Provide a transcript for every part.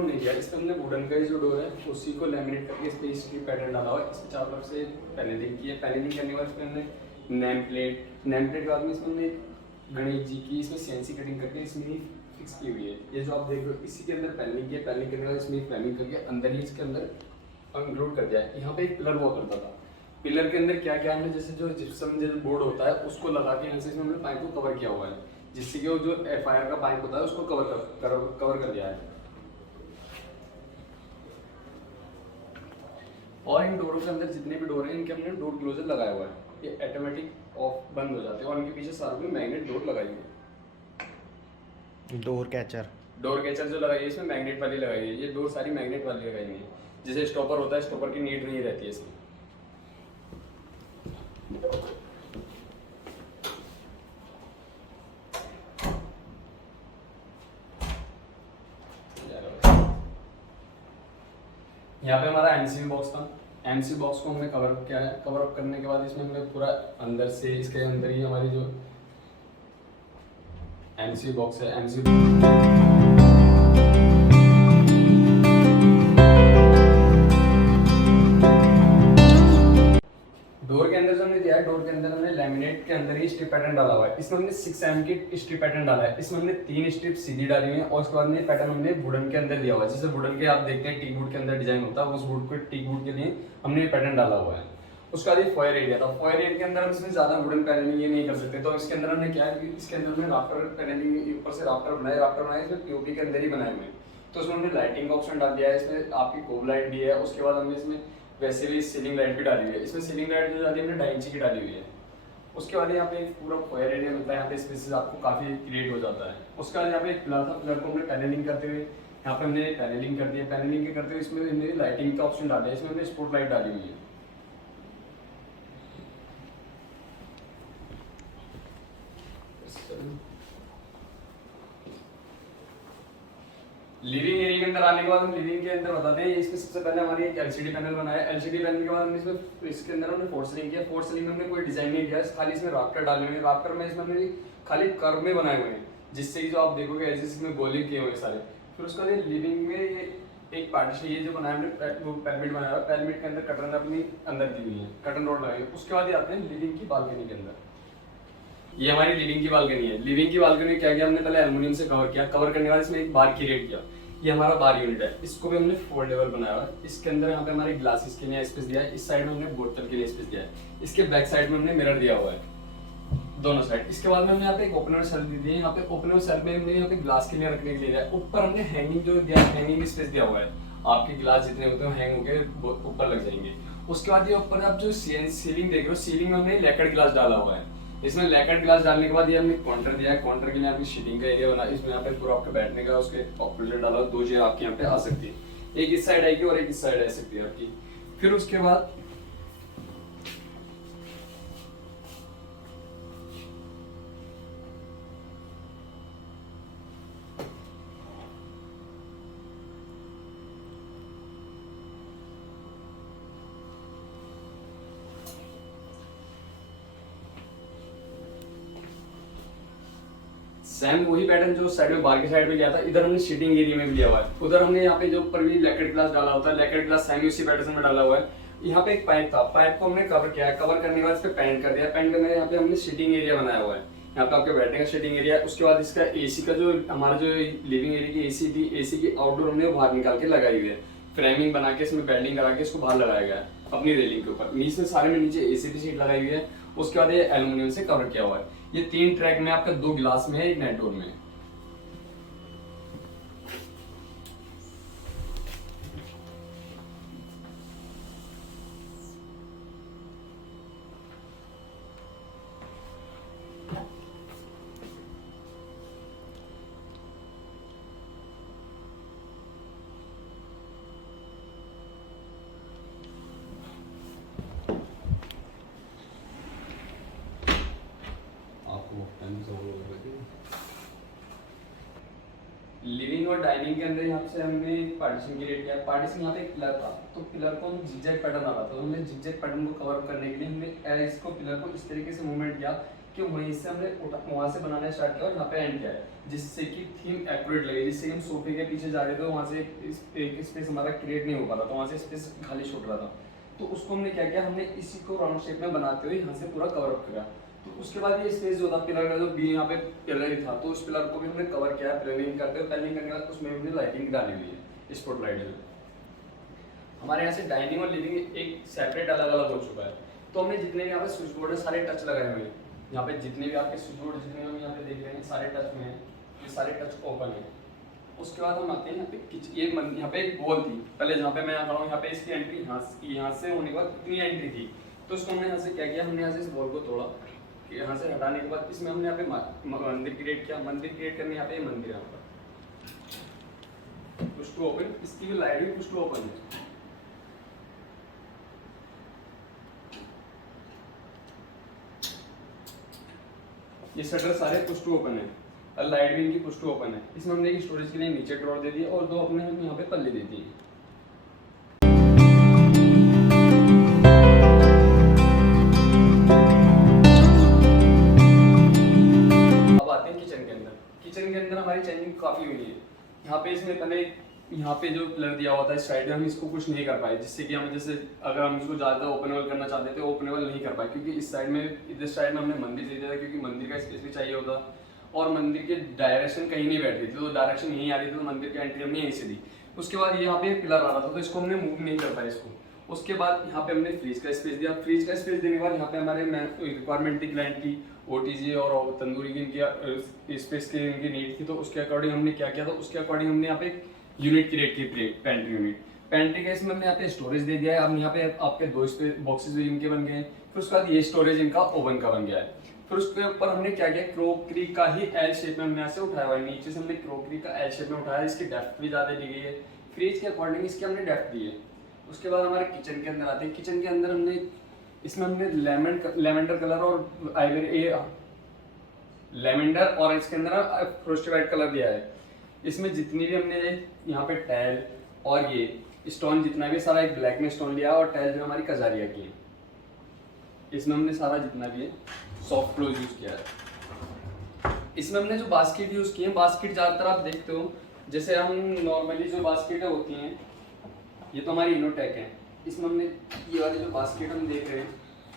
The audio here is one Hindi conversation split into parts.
डोर नहीं दिया, इसमें हमने वुडन का ही जो डोर है उसी को लैमिनेट करके इस पे स्ट्रिप पैटर्न डाला हुआ है। इसके चारों तरफ से पैनलिंग की है। पैनलिंग करने के बाद इसमें हमने नेम प्लेट के बाद में इसमें हमने गणेश जी की इसमें सीएनसी कटिंग करके इसमें ही फिक्स की हुई है। ये जो आप देख रहे हो इसी के अंदर पैनलिंग की है। पैनलिंग करने के बाद इसमें फ्रेमिंग करके अंदर ही इसके अंदर इंक्लूड कर दिया है। यहाँ पे एक पिलर हुआ करता था, पिलर के अंदर क्या क्या हमने जैसे जो जिप्सम जैसे बोर्ड होता है उसको लगा के यहाँ से इसमें हमने पाइप को कवर किया हुआ है, जिससे कि वो जो एफआईआर का पाइप होता है उसको कवर कर दिया है। और इन डोरों के अंदर जितने भी डोर हैं इनके हमने डोर क्लोजर लगाया हुआ है, ये ऑटोमेटिक ऑफ बंद हो जाते हैं। और इनके पीछे सारों में मैग्नेट डोर लगाई हुई है। डोर कैचर जो लगाई है इसमें मैग्नेट वाली लगाई है। ये डोर सारी मैग्नेट वाली लगाई हुई है। जैसे स्टॉपर होता है, स्टॉपर की नीड नहीं रहती है इसमें। यहाँ पे हमारा एमसीबी बॉक्स था। एमसीबी बॉक्स को हमने कवर किया है। कवर अप करने के बाद इसमें हमने पूरा अंदर से इसके अंदर ही हमारी जो एमसीबी बॉक्स है, डोर के अंदर जो हमने दिया है, डोर के अंदर हमने लैमिनेट के अंदर ही स्ट्रिप पैटर्न डाला हुआ है। इसमें हमने 6 mm की स्ट्रिप पैटर्न डाला है। इसमें हमने 3 स्ट्रिप सीधी डाली हुई है और उसके बाद में पैटर्न हमने वुडन के अंदर दिया हुआ है। जैसे वुडन के आप देखते हैं टीक वुड के अंदर डिजाइन होता है, उस वुड को टीक वुड के लिए हमने ये पैटर्न डाला हुआ है। उसका बाद ये फॉयर एरिया था। फॉयर एरिया के अंदर हम इसमें ज्यादा वुडन पैनलिंग ये नहीं कर सकते, तो इसके अंदर हमने क्या है कि इसके अंदर हमने राफ्टर पैनलिंग ऊपर से राफ्टर बनाए इसमें पीओपी के अंदर ही बनाए हुए हैं। तो उसमें हमने लाइटिंग का ऑप्शन डाल दिया है। इसमें आपकी कोब लाइट भी है। उसके बाद हमने इसमें वैसे भी सीलिंग लाइट भी डाली हुई है। इसमें सीलिंग लाइट जो डाली है हमने 2.5 इंच की डाली हुई है। उसके बाद यहाँ पे एक पूरा फॉयर एरिया मिलता है। यहाँ पे स्पेसेस आपको काफी क्रिएट हो जाता है। उसके बाद यहाँ पे एक पिलर था, पिलर को हमने पैनलिंग करते हुए यहाँ पे हमने पैनलिंग कर दिया। पैनलिंग के करते हुए इसमें हमने लाइटिंग का ऑप्शन डाला है। इसमें हमने स्पॉट लाइट डाली हुई है। लिविंग एरिया के अंदर आने के बाद हम लिविंग के अंदर बताते हैं। इसमें सबसे पहले हमारी एक एलसीडी पैनल बनाया। एलसीडी पैनल के बाद हमने इसमें इसके अंदर हमने फोर सीलिंग किया। फोर सीलिंग में हमने कोई डिजाइन नहीं किया, खाली इसमें राफ्टर डाले हुए हैं। राफ्टर में इसमें हमने खाली कर्व में बनाए हुए हैं, जिससे कि जो आप देखोगे ऐसे इसमें गोलिंग किए हुए सारे। फिर उसके बाद लिविंग में ये एक पार्टीशन ये जो बनाया हमने वो पैरमिट बनाया हुआ। पैरमिट के अंदर कर्टन अपनी अंदर दी हुई है, कर्टन रोड लगाई। उसके बाद ये आते हैं लिविंग की बालकनी के अंदर। ये हमारी लिविंग की बालकनी है। लिविंग की बालकनी क्या किया हमने, पहले एल्युमिनियम से कवर किया। कवर करने के बाद इसमें एक बार क्रिएट किया। ये हमारा बार यूनिट है। इसको भी हमने फोल्डेबल बनाया हुआ है। इसके अंदर यहाँ पे हमारे ग्लासेस के लिए स्पेस दिया है। इस साइड में हमने बोतल के लिए स्पेस दिया है। इसके बैक साइड में हमने मिरर दिया हुआ है दोनों साइड। इसके बाद में हमने यहाँ पे एक ओपनर सेल दी है। यहाँ पे ओपनर सेल में हमने यहाँ पे ग्लास के लिए रखने के लिए दिया है। ऊपर हमने हैंगिंग जो दिया है, हैंगिंग स्पेस दिया हुआ है। आपके ग्लास जितने होते हैं हैंग होकर ऊपर लग जाएंगे। उसके बाद ये ऊपर आप जो सीलिंग देख रहे हो, सीलिंग में हमने लैकेड ग्लास डाला हुआ है। इसमें लैकेड ग्लास डालने के बाद ये हमने काउंटर दिया है। काउंटर के लिए आपकी सीटिंग का एरिया बना। इसमें यहाँ पे पूरा आपका बैठने का उसके ऑपोजिट डाला, 2 चेयर आपके यहाँ पे आ सकती है। एक इस साइड आएगी और एक इस साइड आ सकती है आपकी। फिर उसके बाद सेम वही पैटर्न जो साइड में बाहर की साइड में लिया था, इधर हमने सीटिंग एरिया में भी लिया हुआ है। उधर हमने यहाँ पे जो ऊपर भी लैकेड ग्लास डाला होता है, लैकेड ग्लास सेम उसी पैटर्न में डाला हुआ है। यहाँ पे एक पाइप था, पाइप को हमने कवर किया है। कवर करने के बाद इस पे पेंट कर दिया। पेंट करने के यहाँ पे हमने सीटिंग एरिया बनाया हुआ है। यहाँ पे आपके बैठने का सीटिंग एरिया है। उसके बाद इसका एसी का जो हमारा जो लिविंग एरिया की एसी थी, एसी की आउटडोर हमने बाहर निकाल के लगाई हुई है। फ्रेमिंग बना के इसमें वेल्डिंग करा के इसको बाहर लगाया गया है अपनी रेलिंग के ऊपर। नीचे सारे में नीचे एसी की सीट लगाई हुई है। उसके बाद ये एल्यूमिनियम से कवर किया हुआ है। ये 3 ट्रैक में आपका 2 ग्लास में है, एक नेट डोर में है। लिविंग और डाइनिंग के अंदर यहाँ से हमने पार्टीशन क्रिएट किया। पार्टीशन यहाँ पे एक पिलर था, तो पिलर को हम जिगजैग पैटर्न आ रहा था, तो हमने जिगजैग पैटर्न को कवर करने के लिए हमने इसको पिलर को इस तरीके से मूवमेंट किया कि वहीं से हमने वहां से बनाना स्टार्ट किया और यहाँ पे एंड किया है, जिससे कि थीम एक्यूरेट लगे। जिससे कि हम सोफे के पीछे जा रहे थे वहां से एक स्पेस हमारा क्रिएट नहीं हो पा रहा था, वहां से स्पेस खाली छूट रहा था। तो उसको हमने क्या किया, हमने इसी को राउंड शेप में बनाते हुए यहाँ से पूरा कवर अप किया। तो उसके बाद ये स्पेस जो था पिलर का, जो बी यहाँ पे पिलर ही था, तो उस पिलर को भी हमने कवर किया पिलरिंग करते हुए। पिलरिंग करने के बाद उसमें हमने लाइटिंग डाली हुई है, स्पॉट लाइट। हमारे यहाँ से डाइनिंग और लिविंग एक सेपरेट अलग अलग हो चुका है। तो हमने जितने भी यहाँ पे स्विच बोर्ड है सारे टच लगाए हुए हैं। यहाँ पे जितने भी आपके स्विच बोर्ड जितने हम यहाँ पे देख रहे हैं सारे टच में हैं, ये सारे टच ओपन है। उसके बाद हम आते हैं यहाँ पे ये यहाँ पे एक वॉल थी पहले, जहाँ पे मैं आ रहा हूँ, यहाँ पे इसकी एंट्री यहाँ से होने के बाद कितनी एंट्री थी, तो उसको हमने यहाँ से क्या किया, हमने यहाँ से इस वॉल को तोड़ा। यहाँ से हटाने के बाद इसमें हमने यहाँ पे मंदिर क्रिएट किया। मंदिर क्रिएट करने यहाँ पे मंदिर यहाँ पर पुश टू ओपन, इसकी भी लाइट भी पुश टू ओपन है। ये शटर सारे पुश टू ओपन है और लाइट भी इनकी पुश टू ओपन है। इसमें हमने एक स्टोरेज के लिए नीचे ड्रॉर दे दिया और दो अपने हम यहाँ पे पल्ले दे दिए। अब आते हैं किचन के अंदर। किचन के अंदर हमारी चेंजिंग काफी हुई है। यहाँ पे इसमें पहले यहाँ पे जो पिलर दिया हुआ था इस साइड में, हम इसको कुछ नहीं कर पाए, जिससे कि हम जैसे अगर हम इसको ज़्यादा ओपनेबल करना चाहते थे ओपनेबल नहीं कर पाए, क्योंकि इस साइड में हमने मंदिर दे दिया था, क्योंकि मंदिर का स्पेस भी चाहिए होता और मंदिर के डायरेक्शन कहीं नहीं बैठ रही थी, तो डायरेक्शन यहीं आ रही थी, तो मंदिर की एंट्री हमने यहीं से दी। उसके बाद यहाँ पे पिलर आ रहा था तो इसको हमने मूव नहीं कर पाया इसको। उसके बाद यहाँ पे हमने फ्रीज का स्पेस दिया। फ्रीज का स्पेस देने के बाद यहाँ पे हमारे रिक्वायरमेंट थी क्लाइंट की, ओटीजी और तंदूरी की इनकी स्पेस की इनकी नीड थी, तो उसके अकॉर्डिंग हमने क्या किया था, उसके अकॉर्डिंग हमने यहाँ पे यूनिट क्रिएट की, पेंट्री यूनिट। पेंट्री का इसमें हमने यहाँ पे स्टोरेज दे दिया है। अब यहाँ पे आपके दो बॉक्सेस भी इनके बन गए हैं। फिर उसके बाद ये स्टोरेज इनका ओवन का बन गया है। फिर उसके ऊपर हमने क्या किया, क्रोकरी का ही एल शेप में हमने यहाँ से उठाया हुआ है। नीचे से हमने क्रोकरी का एल शेप में उठाया, इसकी डेप्थ भी ज्यादा दी गई है, फ्रिज के अकॉर्डिंग इसकी हमने डेप्थ दी है। उसके बाद हमारे किचन के अंदर आते हैं। किचन के अंदर इसमें हमने लेवेंडर कलर और लेवेंडर और इसके अंदर फ्रोस्टेड व्हाइट कलर दिया है। इसमें जितनी भी हमने यहाँ पे टैल और ये स्टोन जितना भी सारा एक ब्लैक में स्टोन लिया और टैल जो हमारी कजारिया की है, इसमें हमने सारा जितना भी है सॉफ्ट क्लोज यूज किया है। इसमें हमने जो बास्केट यूज की है, बास्केट ज्यादातर आप देखते हो जैसे हम नॉर्मली जो बास्केटें होती हैं, ये तो हमारी इनोटेक है। इसमें हमने ये वाली जो बास्केट हम देख रहे हैं,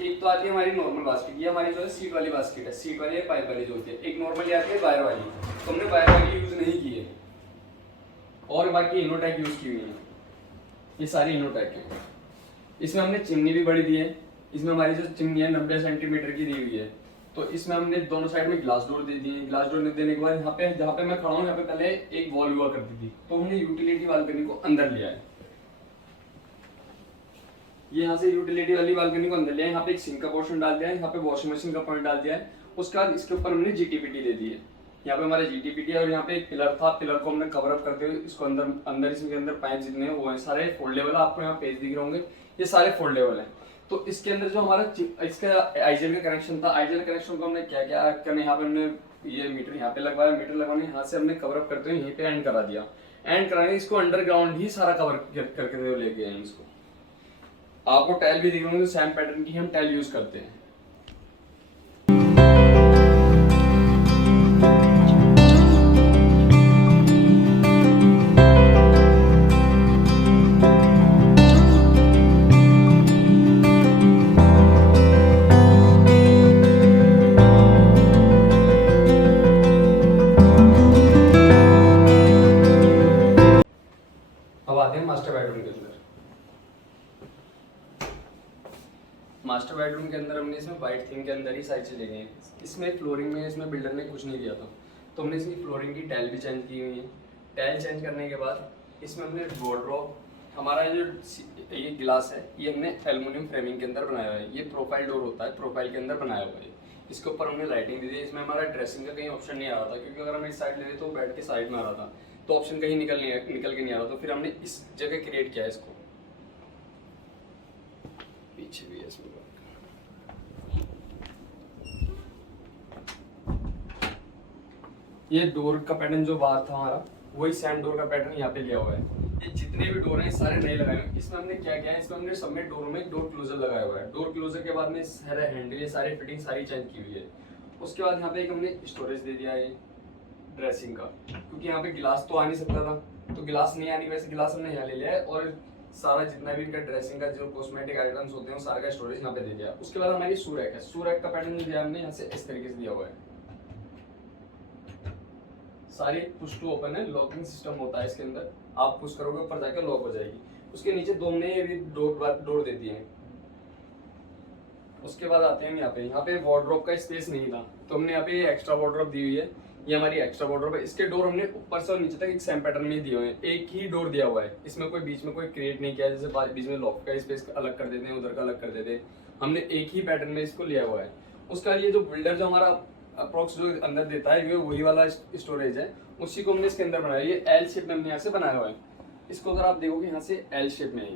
एक तो आती है हमारी नॉर्मल बास्केट, ये हमारी जो है सीट वाली बास्केट है, सीट वाली है पाइप वाली जो होती है। एक नॉर्मली आती है वायर वाली, तो हमने वायर वाली यूज नहीं की है और बाकी इनोटेक यूज की हुई है। ये सारी इनोटेक है। इसमें हमने चिमनी भी बड़ी दी है। इसमें हमारी जो चिमनी है 90 सेंटीमीटर की दी हुई है, तो इसमें हमने दोनों साइड में ग्लास डोर दे दिए। ग्लास डोर देने के बाद यहाँ पे जहाँ पे मैं खड़ा हूँ यहाँ पे पहले एक वॉल हुआ करती थी, तो हमने यूटिलिटी बालकनी को अंदर लिया है। ये यहाँ से यूटिलिटी वाली बालकनी को अंदर लिया है। यहाँ पे एक सिंक का पोर्शन डाल दिया है, यहाँ पे वॉशिंग मशीन का पॉइंट डाल दिया है। उसके बाद इसके ऊपर हमने जीटीपीटी दे दी है। यहाँ पे हमारे जीटीपीटी है और यहाँ पे एक पिलर था, पिलर को हमने कवर अप करते हुए इसको अंदर इसके अंदर पाइप जितने हैं वो है सारे फोल्डेबल। आपको यहाँ पेज दिख रहे होंगे, ये सारे फोल्डेबल है। तो इसके अंदर जो हमारा इसका आईजेल का कनेक्शन था, आईजेल कनेक्शन को हमने क्या क्या करने, यहाँ पे हमने ये मीटर यहाँ पे लगवाया, मीटर लगवाने यहाँ से हमने कवर अप करते हुए यहीं पे एंड करा दिया। एंड कराने इसको अंडरग्राउंड ही सारा कवर करके ले गए हैं इसको। आपको टाइल भी दिख रहे होंगे, सैम पैटर्न की हम टाइल यूज करते हैं। अब आते हैं मास्टर बेडरूम के अंदर। मास्टर बेडरूम के अंदर हमने इसमें वाइट थीम के अंदर ही सारी चीजें हैं। इसमें फ्लोरिंग में इसमें बिल्डर ने कुछ नहीं दिया था, तो हमने इसकी फ्लोरिंग की टाइल भी चेंज की हुई है। टाइल चेंज करने के बाद इसमें हमने वार्डरोब, हमारा जो ये गिलास है ये हमने एल्युमिनियम फ्रेमिंग के अंदर बनाया हुआ है। ये प्रोफाइल डोर होता है, प्रोफाइल के अंदर बनाया हुआ है। इसके ऊपर हमने लाइटिंग दी थी। इसमें हमारा ड्रेसिंग का कहीं ऑप्शन नहीं आ रहा था, क्योंकि अगर हम इस साइड ले रहे तो बेड के साइड में आ रहा था, तो ऑप्शन कहीं निकल के नहीं आ रहा। तो फिर हमने इस जगह क्रिएट किया इसको। पीछे भी है इसमें। ये डोर का पैटर्न जो बाहर था हमारा, वही सेम डोर का पैटर्न यहाँ पे लिया हुआ है। ये जितने भी डोर हैं सारे नए लगाए हुए हैं। इसमें हमने क्या किया है, इसमें हमने सबमिट डोर में डोर क्लोजर लगाया हुआ है। डोर क्लोजर के बाद में सारे हैंडल, ये सारी फिटिंग सारी चेंज की हुई है। उसके बाद यहाँ पे एक हमने स्टोरेज दे दिया है ड्रेसिंग का, क्योंकि यहाँ पे गिलास तो आ नहीं सकता था, तो गिलास नहीं आने की वजह से गिलास हमने यहाँ ले लिया है, और सारा जितना भी इनका ड्रेसिंग का जो कॉस्मेटिक आइटम्स होते हैं वो सारे का स्टोरेज यहाँ पे दे दिया। उसके बाद हमारी शू रैक है, शू रैक का पैटर्न जो दिया हमने यहाँ से इस तरीके से दिया हुआ है, सारी पुश टू ओपन है, लॉकिंग सिस्टम होता है इसके अंदर, आप पुश करोगे ऊपर जाकर लॉक हो जाएगी। उसके नीचे दो हमने ये भी डोर दे दिए हैं। उसके बाद आते हैं यहाँ पे वार्डरोब का स्पेस नहीं था, तो हमने यहाँ पे एक्स्ट्रा वार्डरोब दी हुई है, ये हमारी एक्स्ट्रा वार्डरोब है। इसके डोर हमने ऊपर से और नीचे तक एक सेम पैटर्न में दिए हुए हैं, एक ही डोर दिया हुआ है, इसमें कोई बीच में कोई क्रिएट नहीं किया, जैसे बीच में लॉफ्ट का स्पेस अलग कर देते हैं, उधर का अलग कर देते हैं, हमने एक ही पैटर्न में इसको लिया हुआ है। उसका ये जो बिल्डर जो हमारा अप्रोक्स जो अंदर देता है, ये वही वाला स्टोरेज है, उसी को हमने इसके अंदर बनाया। ये एल शेप में हमने यहाँ से बनाया हुआ है, इसको अगर आप देखोगे यहाँ से एल शेप में है,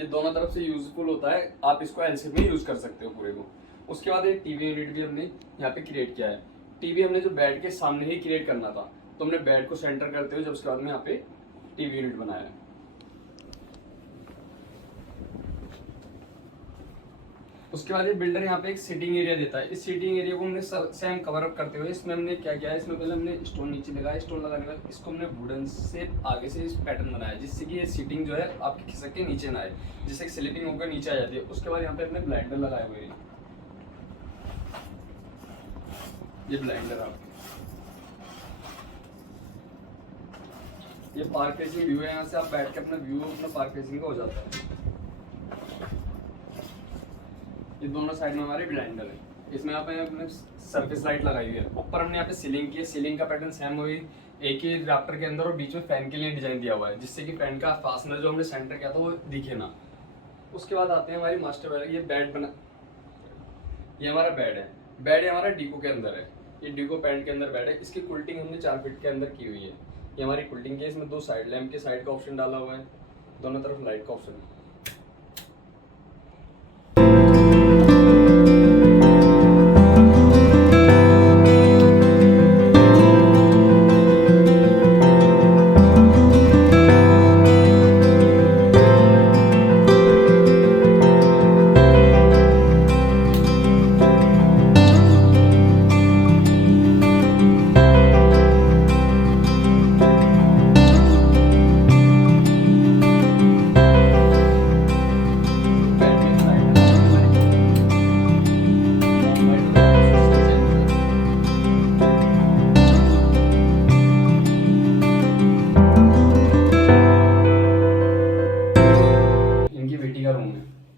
ये दोनों तरफ से यूजफुल होता है, आप इसको एल शेप में यूज कर सकते हो पूरे को। उसके बाद एक टीवी यूनिट भी हमने यहाँ पे क्रिएट किया है। टीवी हमने जो बेड के सामने ही क्रिएट करना था, तो हमने बेड को सेंटर करते हुए जब उसके बाद में यहाँ पे टीवी यूनिट बनाया है। उसके बाद ये बिल्डर यहाँ पे एक सीटिंग एरिया देता है, इस सीटिंग एरिया को हमने सेम कवर अप करते हुए इसमें हमने क्या किया है, इसमें पहले हमने स्टोन नीचे लगाया, स्टोन लगाने के बाद इसको हमने वुडन से आगे से इस पैटर्न बनाया, जिससे कि ये सीटिंग जो है आपकी खिसक के नीचे ना आए, जिससे स्लिपिंग होकर नीचे आ जाती है। उसके बाद यहाँ पे अपने ब्लाइंडर लगाए हुए हैं, ये ब्लाइंडर आपके, ये पार्क फेसिंग व्यू है, यहाँ से आप बैठ के अपना व्यू अपना पार्क फेसिंग का हो जाता है। ये दोनों साइड में हमारे ब्लाइंडर है, इसमें यहाँ पे अपने सरफेस लाइट लगाई हुई है। ऊपर हमने यहाँ पे सीलिंग की है, सीलिंग का पैटर्न सेम हुई एक ही राफ्टर के अंदर, और बीच में फैन के लिए डिजाइन दिया हुआ है, जिससे कि फैन का फास्टनर जो हमने सेंटर किया था वो दिखे ना। उसके बाद आते हैं हमारी मास्टर बेड, ये बेड बना, ये हमारा बेड है, बेड हमारा डीको के अंदर है, ये डीको पैंट के अंदर बेड है। इसकी कुल्टिंग हमने 4 फीट के अंदर की हुई है, ये हमारी कुल्टिंग की है। इसमें 2 साइड लैम्प के साइड का ऑप्शन डाला हुआ है, दोनों तरफ लाइट का ऑप्शन है।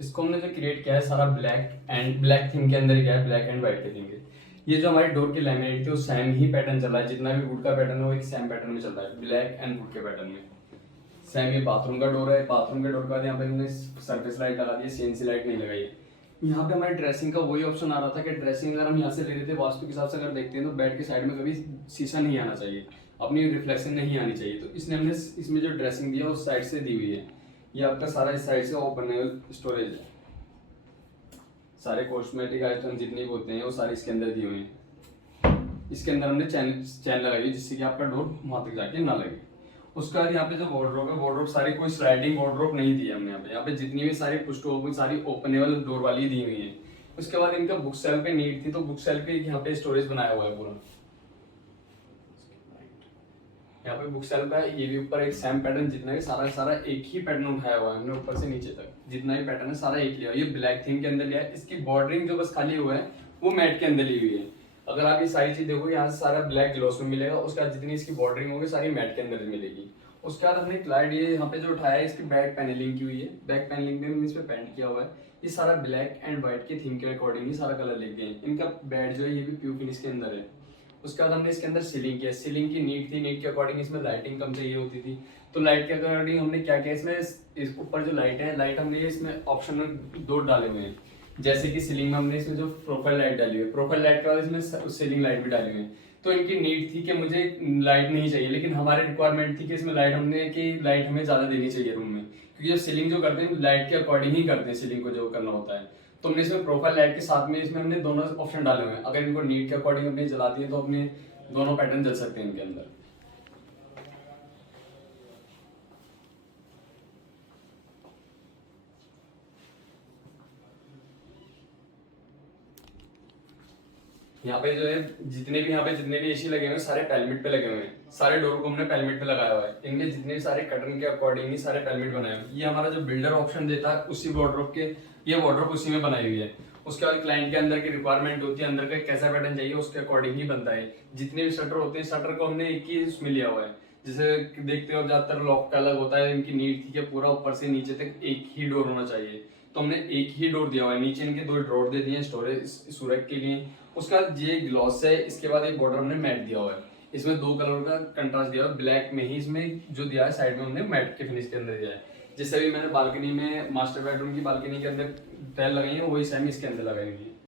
इसको हमने जो क्रिएट किया है सारा ब्लैक थीम के अंदर ही किया है, ब्लैक एंड व्हाइट के थीम के। ये जो हमारी डोर की लैमिनेट थी वो सेम ही पैटर्न चल रहा है, जितना भी वुड का पैटर्न है वो एक सेम पैटर्न में चल रहा है, ब्लैक एंड वुड के पैटर्न में सेम। ये बाथरूम का डोर है, बाथरूम के डोर के बाद यहाँ पे हमने सरफेस लाइट लगा दी है, सीएनसी लाइट नहीं लगाई है। यहाँ पे हमारे ड्रेसिंग का वही ऑप्शन आ रहा था कि ड्रेसिंग अगर हम यहाँ से ले लेते वास्तु के हिसाब से अगर देखते हैं तो बेड के साइड में कभी शीशा नहीं आना चाहिए, अपनी रिफ्लेक्शन नहीं आनी चाहिए, तो इसलिए हमने इसमें जो ड्रेसिंग दिया उस साइड से दी हुई है। ये आपका सारा इस साइड से ओपन स्टोरेज है, सारे कॉस्मेटिक आइटम जितने भी होते हैं वो सारे इसके अंदर दिए हुए हैं। इसके अंदर हमने चैन लगाई है जिससे कि आपका डोर वहां तक जाके ना लगे। उसका यहाँ पे जो वार्डरोब है, वार्डरोब सारी कोई स्लाइडिंग वार्डरोब नहीं दी है हमने यहाँ पे जितनी भी सारी पुश टू ओपन सारी ओपनेबल डोर वाली दी हुई है। उसके बाद इनका बुक सेल पे नीड थी तो बुक सेल पे यहाँ पे स्टोरेज बनाया हुआ है पूरा। यहाँ पे बुक सेल का ये भी ऊपर एक सेम पैटर्न, जितना भी सारा एक ही पैटर्न उठाया हुआ है हमने ऊपर से नीचे तक, जितना भी पैटर्न है सारा एक लिया। ये ब्लैक थीम के अंदर लिया है, इसकी बॉर्डरिंग जो बस खाली हुआ है वो मैट के अंदर ली हुई है। अगर आप ये सारी चीज देखो यहाँ से सारा ब्लैक ग्लॉस में मिलेगा, उसके बाद जितनी इसकी बॉर्डरिंग होगी सारी मैट के अंदर मिलेगी। उसके बाद हमने क्लाइड ये यहाँ पे जो उठाया है इसकी बैक पैनलिंग की हुई है, बैक पैनलिंग में हमने इस पे पेंट किया हुआ है। ये सारा ब्लैक एंड व्हाइट के थीम के अकॉर्डिंग ही सारा कलर लेके हैं। इनका बेड जो है ये भी प्यू फिनिश के अंदर है। उसके बाद हमने इसके अंदर सीलिंग किया, सीलिंग की नीड थी, नीड के अकॉर्डिंग इसमें लाइटिंग कम चाहिए होती थी, तो लाइट के अकॉर्डिंग हमने क्या किया इसमें इस ऊपर जो लाइट है, लाइट हमने इसमें ऑप्शनल 2 डाले हुए हैं। जैसे कि सीलिंग में हमने इसमें जो प्रोफाइल लाइट डाली हुई है, प्रोफाइल लाइट के बाद इसमें सीलिंग लाइट भी डाली हुई है। तो इनकी नीड थी कि मुझे लाइट नहीं चाहिए, लेकिन हमारी रिक्वायरमेंट थी कि इसमें लाइट हमने कि लाइट हमें ज्यादा देनी चाहिए रूम में, क्योंकि जो सीलिंग जो करते हैं लाइट के अकॉर्डिंग ही करते हैं सीलिंग को जो करना होता है। तो हमने इसमें प्रोफाइल लाइट के साथ में इसमें हमने दोनों ऑप्शन डाले हुए हैं। अगर इनको नीड के अकॉर्डिंग अपने जलाती है तो अपने दोनों पैटर्न जल सकते हैं इनके अंदर। यहाँ पे जो है जितने भी एसी लगे हुए हैं सारे पेलमेट पे लगे हुए हैं, सारे डोर को हमने पेलमेट पे लगाया हुआ है। इनके जितने भी सारे कर्टन के अकॉर्डिंग ही सारे पेलमेट बनाए हुए हैं। ये हमारा जो बिल्डर ऑप्शन देता है उसी वार्डरोब के, ये वार्डरोब उसी में बनाई हुई है। उसके बाद क्लाइंट के अंदर की रिक्वायरमेंट होती है, अंदर का कैसा पैटर्न चाहिए उसके अकॉर्डिंग ही बनता है। जितने भी शटर होते हैं शटर को हमने एक ही उसमें लिया हुआ है। जैसे देखते हो ज्यादातर लॉक का अलग होता है, इनकी नीड थी कि पूरा ऊपर से नीचे तक एक ही डोर होना चाहिए, तो हमने एक ही डोर दिया हुआ है। नीचे इनके 2 ड्रॉर दे दिए हैं स्टोरेज सूरज के लिए। उसका ये ग्लॉस है, इसके बाद एक बॉर्डर हमने मैट दिया हुआ है। इसमें 2 कलर का कंट्रास्ट दिया हुआ है, ब्लैक में ही इसमें जो दिया है साइड में हमने मैट के फिनिश के अंदर दिया है। जैसे भी मैंने बालकनी में मास्टर बेडरूम की बालकनी के अंदर टाइल लगाई है वही सेम इसके अंदर लगाई हुई है।